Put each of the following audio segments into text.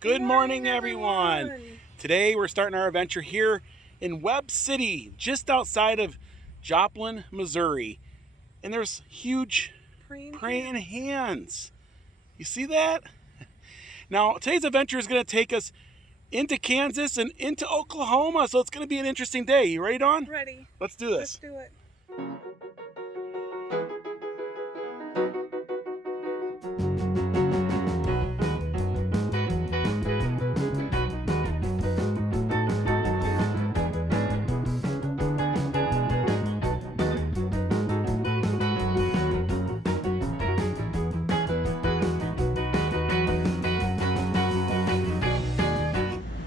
Good morning, everyone. Today we're starting our adventure here in Webb City, just outside of Joplin, Missouri. And there's huge praying hands. You see that? Now, today's adventure is going to take us into Kansas and into Oklahoma, so it's going to be an interesting day. You ready, Dawn? Ready. Let's do this. Let's do it.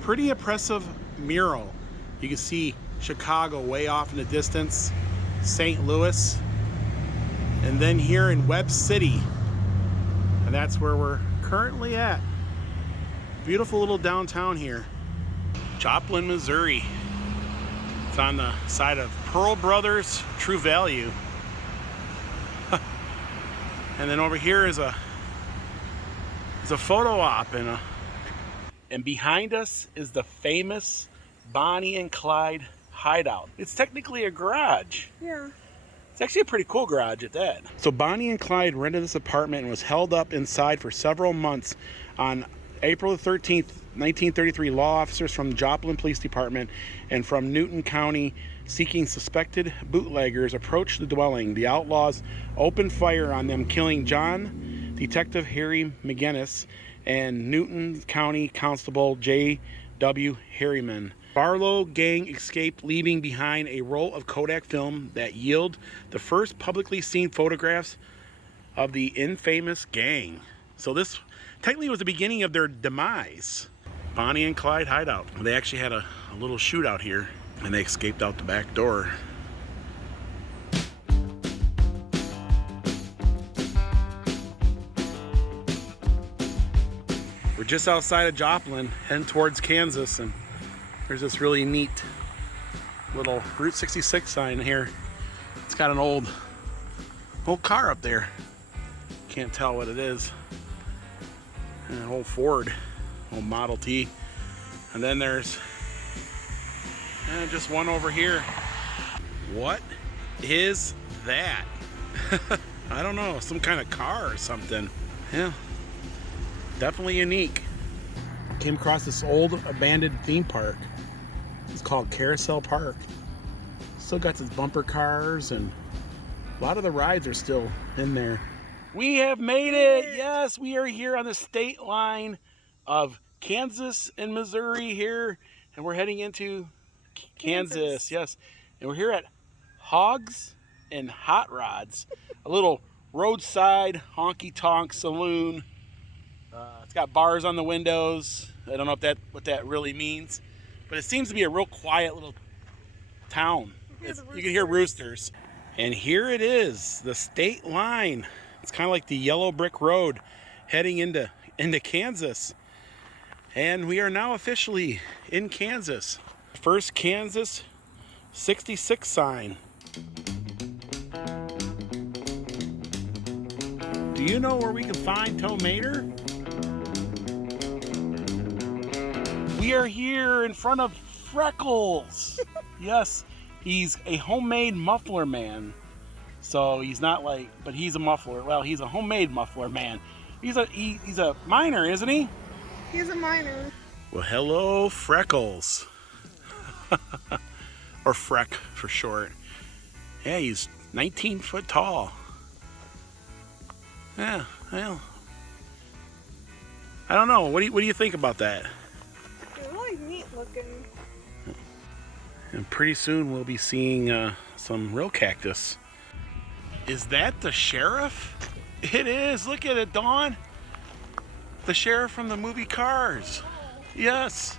Pretty impressive mural. You can see Chicago way off in the distance, St. Louis, and then here in Webb City. And that's where we're currently at. Beautiful little downtown here. Joplin, Missouri. It's on the side of Pearl Brothers True Value. And then over here is a photo op and behind us is the famous Bonnie and Clyde hideout. It's technically a garage. Yeah. It's actually a pretty cool garage at that. So Bonnie and Clyde rented this apartment and was held up inside for several months. On April 13th, 1933, law officers from the Joplin Police Department and from Newton County seeking suspected bootleggers approached the dwelling. The outlaws opened fire on them, killing John Detective Harry McGinnis and Newton County Constable J.W. Harriman. Barlow gang escaped, leaving behind a roll of Kodak film that yielded the first publicly seen photographs of the infamous gang. So this technically was the beginning of their demise. Bonnie and Clyde hideout. They actually had a little shootout here, and they escaped out the back door. We're just outside of Joplin, heading towards Kansas, and there's this really neat little Route 66 sign here. It's got an old car up there. Can't tell what it is. And an old Ford, old Model T. And then there's just one over here. What is that? I don't know, some kind of car or something. Yeah. Definitely unique. Came across this old abandoned theme park. It's called Carousel Park. Still got its bumper cars, and a lot of the rides are still in there. We have made it. Yes, we are here on the state line of Kansas and Missouri here, and we're heading into Kansas. Yes, and we're here at Hogs and Hot Rods, a little roadside honky-tonk saloon. It's got bars on the windows. I don't know what that really means, but it seems to be a real quiet little town. You can hear roosters. And here it is, the state line. It's kind of like the yellow brick road heading into Kansas. And we are now officially in Kansas. First Kansas 66 sign. Do you know where we can find Tow Mater? We are here in front of Freckles. Yes, he's a homemade muffler man. So he's not like, but he's a muffler. Well, he's a homemade muffler man. He's a miner, isn't he? He's a miner. Well, hello, Freckles. Or Freck for short. Yeah, he's 19 foot tall. Yeah, well, I don't know. What do you think about that? Really neat looking. And pretty soon we'll be seeing some real cactus. Is that the sheriff? It is. Look at it, Dawn. The sheriff from the movie Cars. Yes.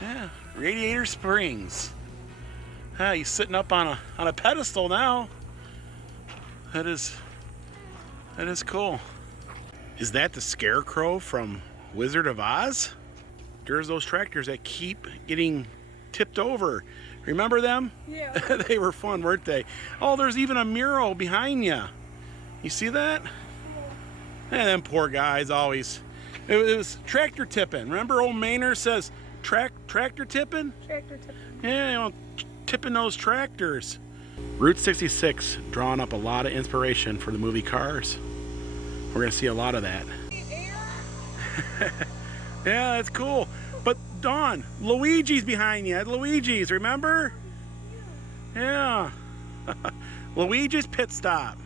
Yeah. Radiator Springs. He's sitting up on a pedestal now. That is cool. Is that the Scarecrow from Wizard of Oz? There's those tractors that keep getting tipped over. Remember them? Yeah. They were fun, weren't they? Oh, there's even a mural behind you. You see that? Yeah, them poor guys always It was tractor tipping. Remember old Maynard says tractor tipping? Tractor tipping. Yeah, you know, tipping those tractors. Route 66 drawing up a lot of inspiration for the movie Cars. We're gonna see a lot of that. Yeah, that's cool. But Dawn, Luigi's behind you. Luigi's, remember? Yeah. Luigi's pit stop.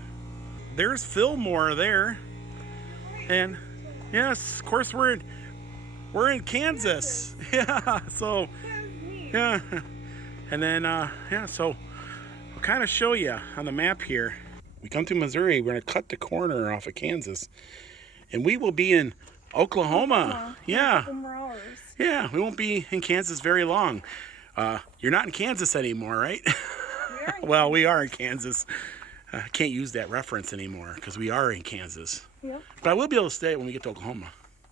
There's Fillmore there. And yes, of course we're in Kansas. Yeah, so yeah. And then yeah, so I'll kind of show you on the map here. We come to Missouri, we're gonna cut the corner off of Kansas. And we will be in Oklahoma. Yeah. Yeah, we won't be in Kansas very long. You're not in Kansas anymore, right? Well, we are in Kansas. I can't use that reference anymore because we are in Kansas. Yep. But I will be able to stay when we get to Oklahoma.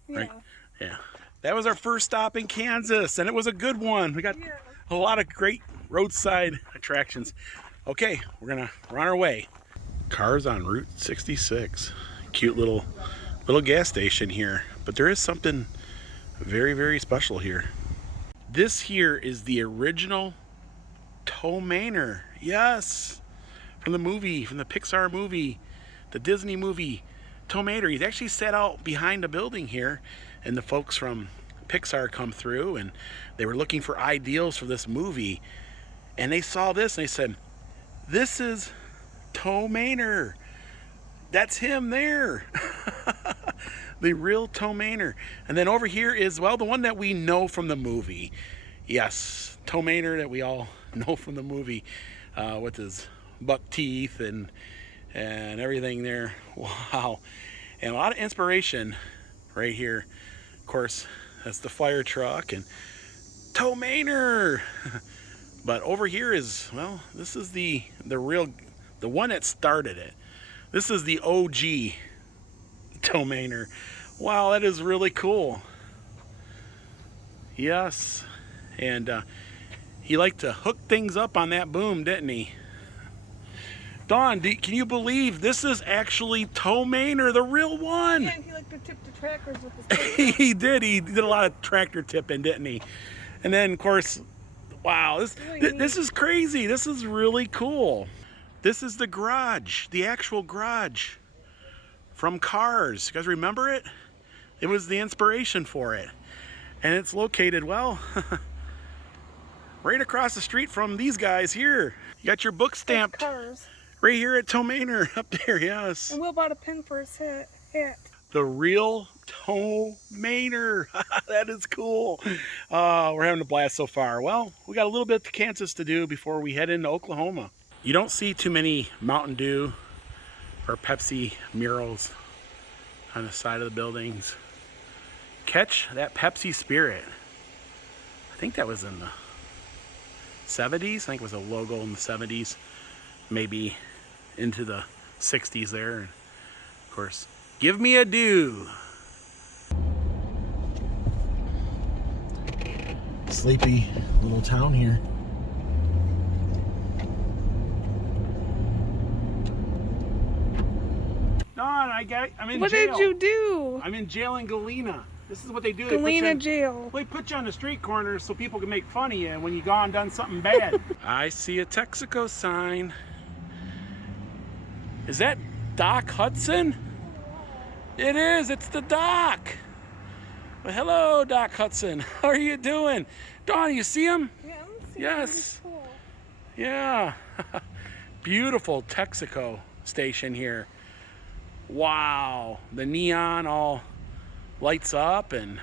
Right? Yeah. That was our first stop in Kansas, and it was a good one. We got a lot of great roadside attractions. Okay, we're gonna run our way. Cars on Route 66. Cute little gas station here, but there is something very, very special here. This here is the original tow mainer. Yes, from the Pixar movie, the Disney movie, tow mainer. He's actually set out behind the building here, and the folks from Pixar come through, and they were looking for ideals for this movie, and they saw this, and they said, "This is tow mainer. That's him there." The real tow mainer. And then over here is, well, the one that we know from the movie. Yes, tow mainer that we all know from the movie, with his buck teeth and everything there. Wow. And a lot of inspiration right here. Of course, that's the fire truck and tow mainer. But over here is, well, this is the one that started it. This is the OG tow mainer. Wow, that is really cool. Yes. And he liked to hook things up on that boom, didn't he? Dawn, can you believe this is actually tow mainer, the real one? Yeah, and he liked to tip the tractors with his He did a lot of tractor tipping, didn't he? And then, of course, wow, this is crazy. This is really cool. This is the garage, the actual garage from Cars. You guys remember it? It was the inspiration for it. And it's located, well, right across the street from these guys here. You got your book stamped right here at tow mainer up there, yes. And Will bought a pin for his hat. The real tow mainer. That is cool. We're having a blast so far. Well, we got a little bit of Kansas to do before we head into Oklahoma. You don't see too many Mountain Dew or Pepsi murals on the side of the buildings. Catch that Pepsi Spirit. I think that was in the 70s. I think it was a logo in the 70s. Maybe into the 60s there. And of course, give me a dew. Sleepy little town here. Dawn, I'm in jail. What did you do? I'm in jail in Galena. This is what they do. Galena jail. They put you on the street corner so people can make fun of you when you gone done something bad. I see a Texaco sign. Is that Doc Hudson? It is. It's the Doc. Well, hello, Doc Hudson. How are you doing? Dawn, you see him? Yeah, I'm seeing yes. him. Cool. Yeah. Beautiful Texaco station here. Wow. The neon all lights up and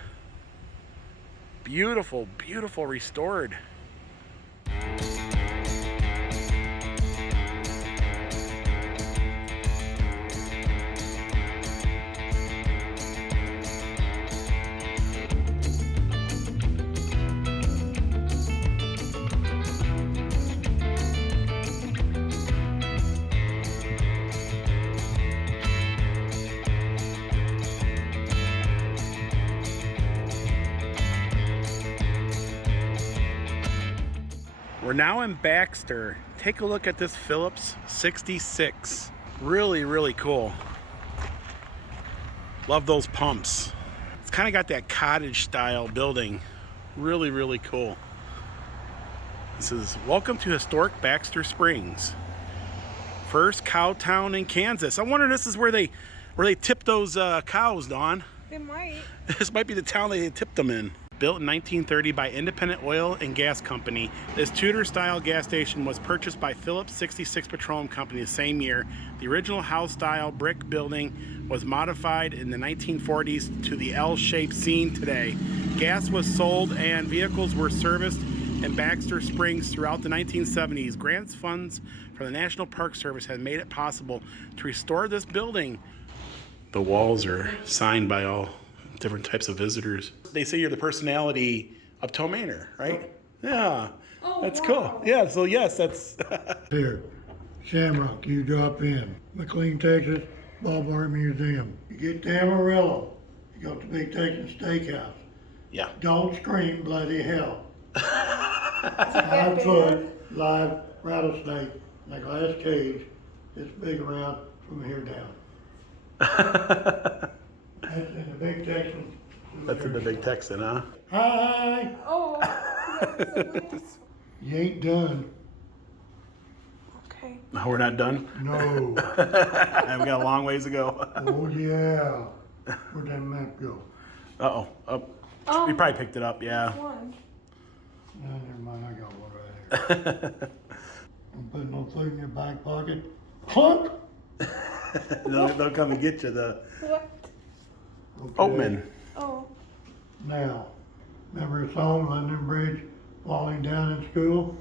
beautiful, beautiful restored. We're now in Baxter. Take a look at this Phillips 66. Really, really cool. Love those pumps. It's kind of got that cottage style building. Really, really cool. This is welcome to historic Baxter Springs. First cow town in Kansas. I wonder if this is where they tip those cows, Dawn. They might. This might be the town they tipped them in. Built in 1930 by Independent Oil and Gas Company, this Tudor-style gas station was purchased by Phillips 66 Petroleum Company the same year. The original house-style brick building was modified in the 1940s to the L-shaped seen today. Gas was sold and vehicles were serviced in Baxter Springs throughout the 1970s. Grants funds from the National Park Service had made it possible to restore this building. The walls are signed by all different types of visitors. They say you're the personality of Tow Manor, right? Yeah. Oh, that's wow. cool. Yeah, so yes, that's Here, Shamrock, you drop in. McLean, Texas, Bob Art Museum. You get to Amarillo, you go to Big Texas Steakhouse. yeah. Don't scream bloody hell. Is it that 5 foot bad? live rattlesnake in a glass cage this big around from here down. That's in the Big Texan. That's in the Big Texan, huh? Hi! Oh. That's nice. You ain't done. Okay. No, we're not done. No. I've got a long ways to go. Oh yeah. Where'd that map go? Uh-oh. Oh. Oh. We probably picked it up, yeah. One. No, never mind, I got one right here. I'm putting no food in your back pocket. Clunk! they'll come and get you, the What? Okay. Oatman. Oh. Now, remember a song, London Bridge, falling down in school?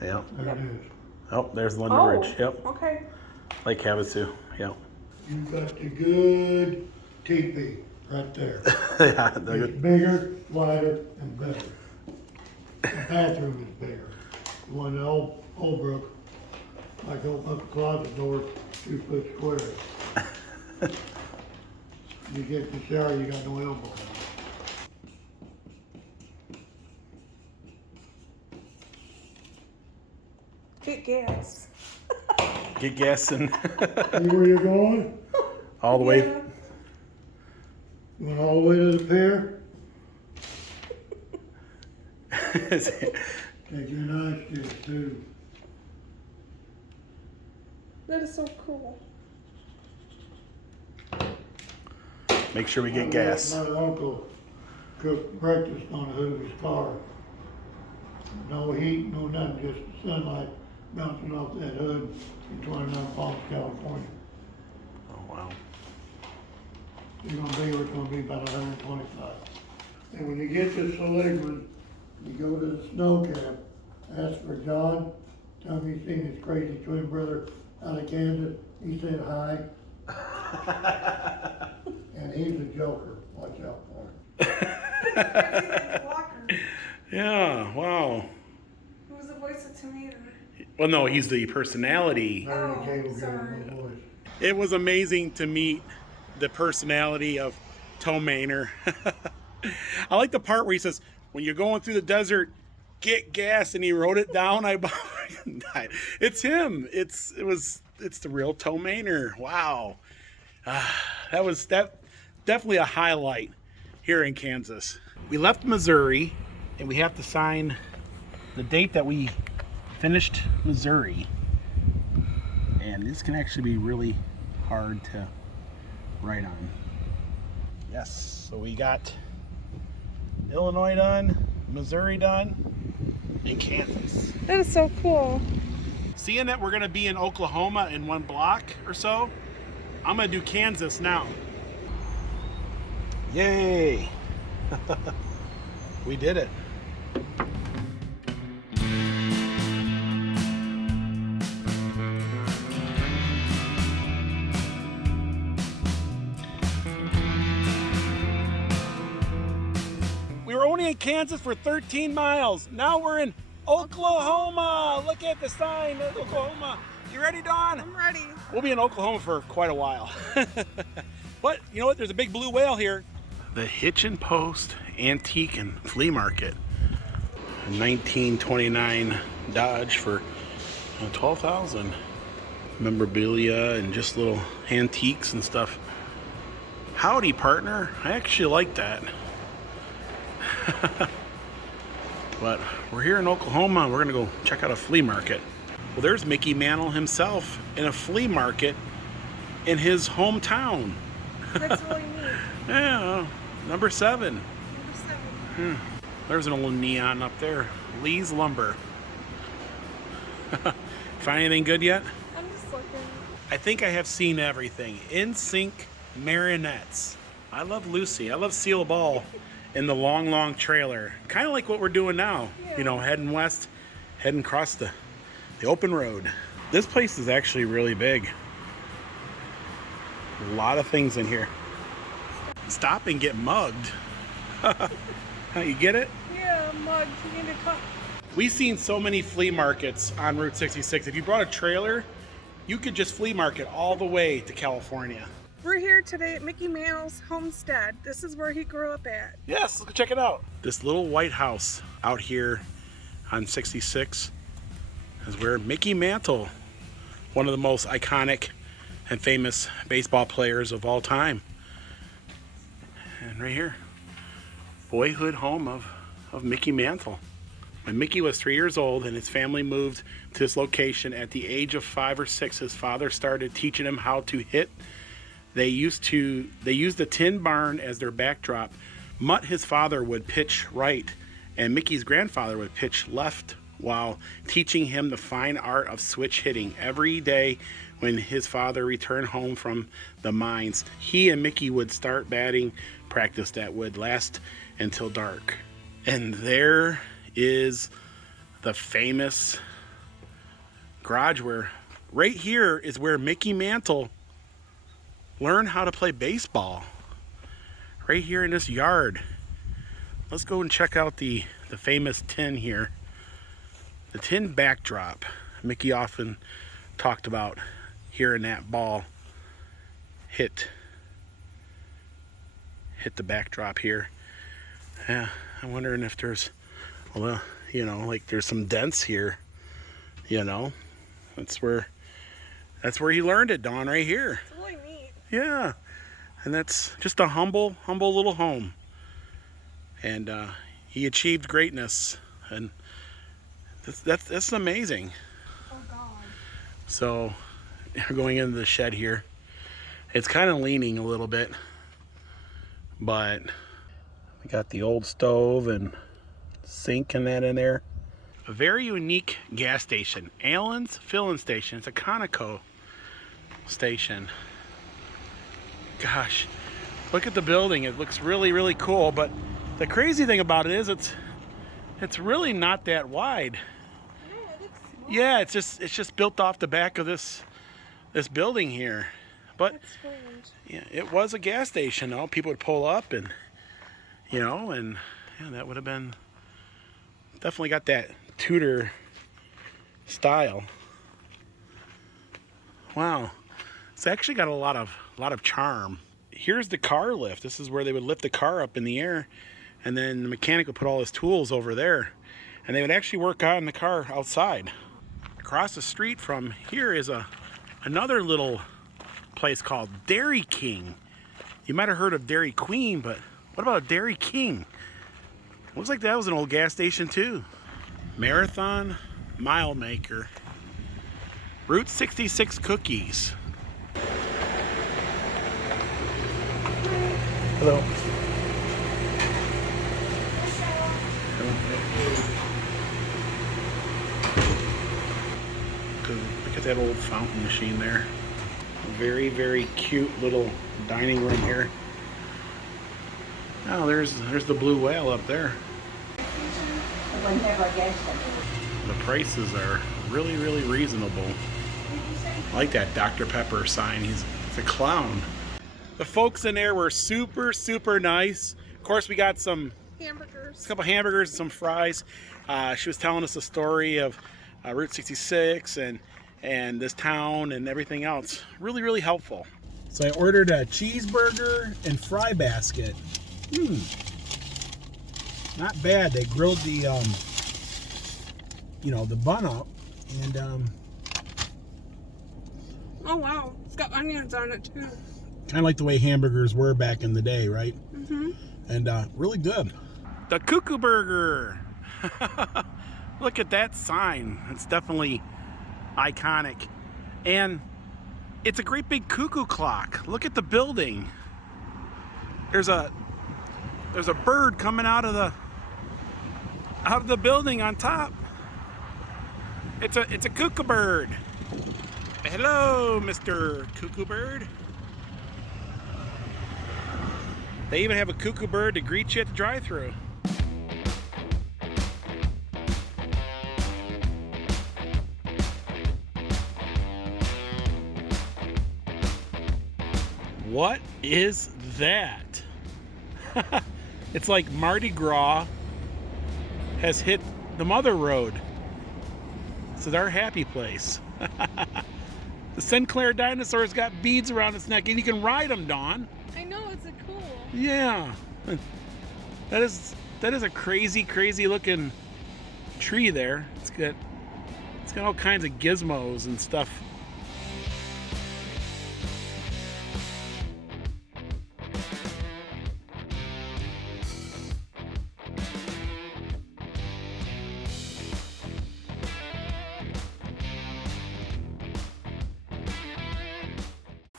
Yeah. There it is. Oh, there's London Oh. Ridge. Yep. Okay. Lake Havasu. Yep. You got the good teepee right there. Yeah. It's bigger, wider, and better. The bathroom is bigger. The one in Old Brook, like open up the closet door, 2 foot square. You get in the shower, you got no elbow. Get gas. Get gas and See where you're going? all the way. Yeah. You went all the way to the pier? Take your knife stick too. That is so cool. Make sure we I get let gas. My uncle cooked breakfast on the hood of his car. No heat, no nothing, just sunlight bouncing off that hood in 29 Falls, California. Oh wow. You're gonna be where it's gonna be about 125. And when you get to Seligman, you go to the snow camp, ask for John, tell him you've seen his crazy twin brother out of Kansas. He said hi. And he's a joker. Watch out for him. Walker. Yeah. Wow. Who was the voice of Tomato? Well, no, he's the personality. Larry Oh, Cable gave sorry. him a voice. It was amazing to meet the personality of Tow Manor. I like the part where he says, when you're going through the desert, get gas, and he wrote it down. I died. It's him. It's the real Tow Manor. Wow. That was definitely a highlight here in Kansas. We left Missouri, and we have to sign the date that we finished Missouri. And this can actually be really hard to write on. Yes, so we got Illinois done, Missouri done, and Kansas. That is so cool. Seeing that we're gonna be in Oklahoma in 1 block or so, I'm gonna do Kansas now. Yay! We did it. We were only in Kansas for 13 miles. Now we're in Oklahoma. Look at the sign, Oklahoma. You ready, Dawn? I'm ready. We'll be in Oklahoma for quite a while. But you know what? There's a big blue whale here. The Hitch and Post Antique and Flea Market. A 1929 Dodge for $12,000. Memorabilia and just little antiques and stuff. Howdy, partner. I actually like that. But we're here in Oklahoma and we're gonna go check out a flea market. Well, there's Mickey Mantle himself in a flea market in his hometown. That's really neat. Yeah, number 7. Number 7. There's an old neon up there. Lee's Lumber. Find anything good yet? I'm just looking. I think I have seen everything. In Sync marionettes. I love Lucy. I love Seal Ball in the long, long trailer. Kind of like what we're doing now. Yeah. You know, heading west, heading across the open road. This place is actually really big. A lot of things in here. Stop and get mugged. You get it? Yeah, mug. You need to cut. We've seen so many flea markets on Route 66. If you brought a trailer, you could just flea market all the way to California. We're here today at Mickey Mantle's homestead. This is where he grew up at. Yes, let's go check it out. This little white house out here on 66 is where Mickey Mantle, one of the most iconic and famous baseball players of all time. And right here, boyhood home of Mickey Mantle. When Mickey was 3 years old and his family moved to this location at the age of 5 or 6, his father started teaching him how to hit. They used the tin barn as their backdrop. Mutt, his father, would pitch right, and Mickey's grandfather would pitch left while teaching him the fine art of switch hitting. Every day when his father returned home from the mines, he and Mickey would start batting practice that would last until dark. And there is the famous garage where, right here is where Mickey Mantle learned how to play baseball. Right here in this yard. Let's go and check out the famous tin here. The tin backdrop Mickey often talked about hearing that ball hit the backdrop here. Yeah, I'm wondering if there's, well, you know, like there's some dents here, you know. That's where he learned it, Dawn, right here. It's really neat. Yeah, and that's just a humble little home. And he achieved greatness, and that's amazing. Oh God. So we're going into the shed here. It's kind of leaning a little bit, but we got the old stove and sink and that in there. A very unique gas station, Allen's Filling Station. It's a Conoco station. Gosh, look at the building. It looks really, really cool, but the crazy thing about it is it's really not that wide. Yeah, it looks small. Yeah, it's just built off the back of this building here. But That's strange. yeah, it was a gas station though. People would pull up and, you know, and yeah, that would have been definitely got that Tudor style. Wow. It's actually got a lot of charm. Here's the car lift. This is where they would lift the car up in the air, and then the mechanic would put all his tools over there, and they would actually work on the car outside. Across the street from here is another little place called Dairy King. You might have heard of Dairy Queen, but what about a Dairy King? Looks like that was an old gas station too. Marathon Mile Maker. Route 66 cookies. Hello. Look at that old fountain machine there. A very, very cute little dining room here. Oh, there's the blue whale up there. The prices are really, really reasonable. I like that Dr. Pepper sign. He's a clown. The folks in there were super, super nice. Of course, we got a couple hamburgers and some fries. She was telling us a story of Route 66 and this town and everything else. Really, really helpful. So I ordered a cheeseburger and fry basket. Not bad. They grilled the the bun up, and Oh wow, it's got onions on it too. Kind of like the way hamburgers were back in the day, right? Mm-hmm. And really good. The Cuckoo Burger. Look at that sign. It's definitely iconic. And it's a great big cuckoo clock. Look at the building. There's a bird coming out of the building on top. It's a cuckoo bird. Hello, Mr. Cuckoo Bird. They even have a cuckoo bird to greet you at the drive-thru. What is that? It's like Mardi Gras has hit the mother road. This is our happy place. The Sinclair dinosaur's got beads around its neck, and you can ride them, Dawn. I know, it's cool. Yeah. That is a crazy looking tree there. It's got all kinds of gizmos and stuff.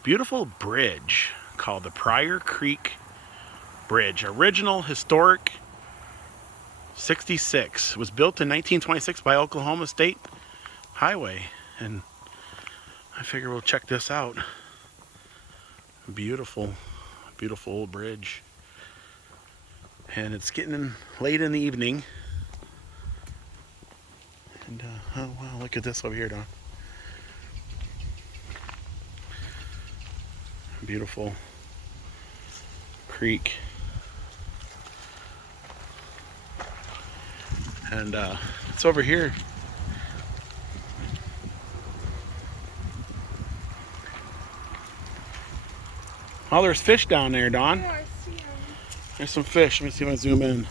Beautiful bridge called the Pryor Creek Bridge. Original historic 66. It was built in 1926 by Oklahoma State Highway. And I figure we'll check this out. Beautiful old bridge. And it's getting late in the evening. And oh wow, look at this over here, Don. Beautiful creek. And it's over here. Oh, there's fish down there, Don. Yeah, I see them. There's some fish. Let me see if I zoom in.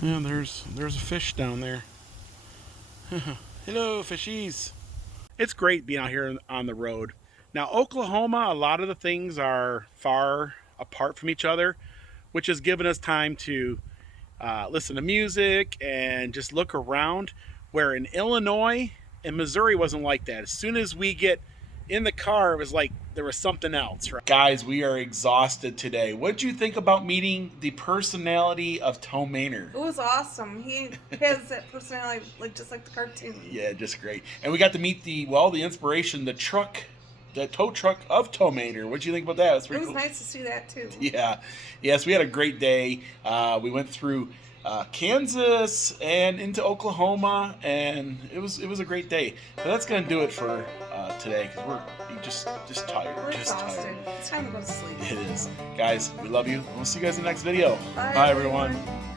Yeah, there's a fish down there. Hello, fishies. It's great being out here on the road. Now, Oklahoma, a lot of the things are far apart from each other, which has given us time to listen to music and just look around. Where in Illinois and Missouri wasn't like that. As soon as we get in the car, it was like there was something else, right? Guys, we are exhausted today. What did you think about meeting the personality of Tom Maynard? It was awesome. He has that personality, like just like the cartoon. Yeah, just great. And we got to meet the inspiration, the tow truck of Tom Maynard. What did you think about that? It was pretty cool. Nice to see that too. Yeah. Yes, we had a great day. We went through Kansas and into Oklahoma, and it was a great day. But that's gonna do it for today, because we're just tired. We're just exhausted. tired. It's time to go to sleep. It is. Guys, we love you. We'll see you guys in the next video. Bye, Bye everyone. everyone.